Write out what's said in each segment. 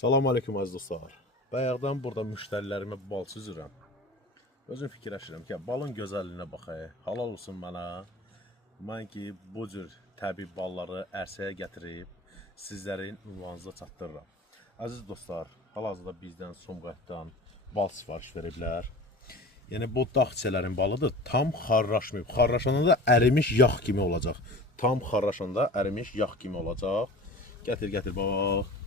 Salam aleyküm əziz dostlar. Bayaqdan burada müştərilərimə bal süzürəm. Özüm fikirləşirəm ki, balın gözəlliyinə baxayım. Halal olsun mənə. Mən ki, bu cür təbii balları ərsəyə gətirib sizlərin ünvanınıza çatdırıram. Əziz dostlar, hal-hazırda bizdən Sumqayıtdan bal sifariş veriblər. Yəni bu dağ çiçəklərin balıdır. Tam xarraşmayıb. Xarraşanda da ərimiş yağ kimi olacaq. Tam xarraşanda ərimiş yağ kimi olacaq. Gətir, bax.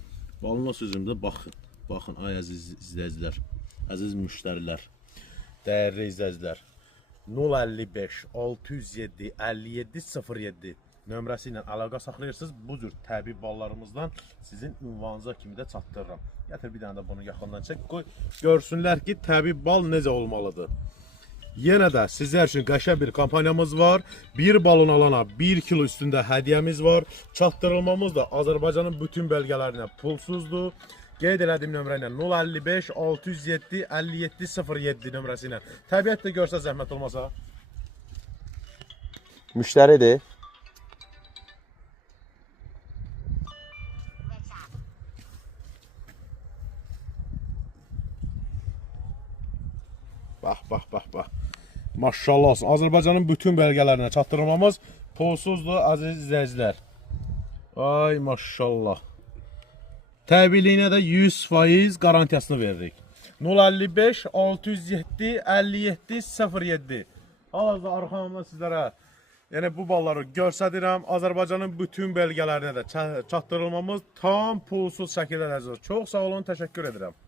Balına sözümdə baxın. Baxın, ay əziz izləyicilər, əziz müştərilər, dəyərli izləyicilər. 055 607 57 07 nömrəsi ilə əlaqə saxlayırsınız. Bu cür təbii ballarımızdan sizin ünvanınıza kimi də çatdırıram. Gətir bir dənə də bunu yaxından çək, qoy görsünlər ki, təbii bal necə olmalıdır. Yenə də sizlər üçün qəşəng bir kampanyamız var. Bir balon alana 1 kilo üstündə hədiyyəmiz var. Çatdırılmamız da Azərbaycanın bütün bəlgələrinə pulsuzdur. Qeyd elədiyim nömrə ilə 055 607 57 07 nömrəsi ilə. Təbiət də görsə zəhmət olmasa. Müştəridir. Bax. Maşallah olsun. Azərbaycanın bütün bəlgələrinə çatdırmamız pulsuzdur, əziz izləyicilər. Ay maşallah. Təbiiliyinə də 100% garantiyasını veririk. 055 607 57 07. Hal-hazırda arxamda sizlərə bu balları göstərirəm. Azərbaycanın bütün bəlgələrinə də çatdırılmamız tam pulsuz şəkildə nəzər. Çox sağ olun, təşəkkür edirəm.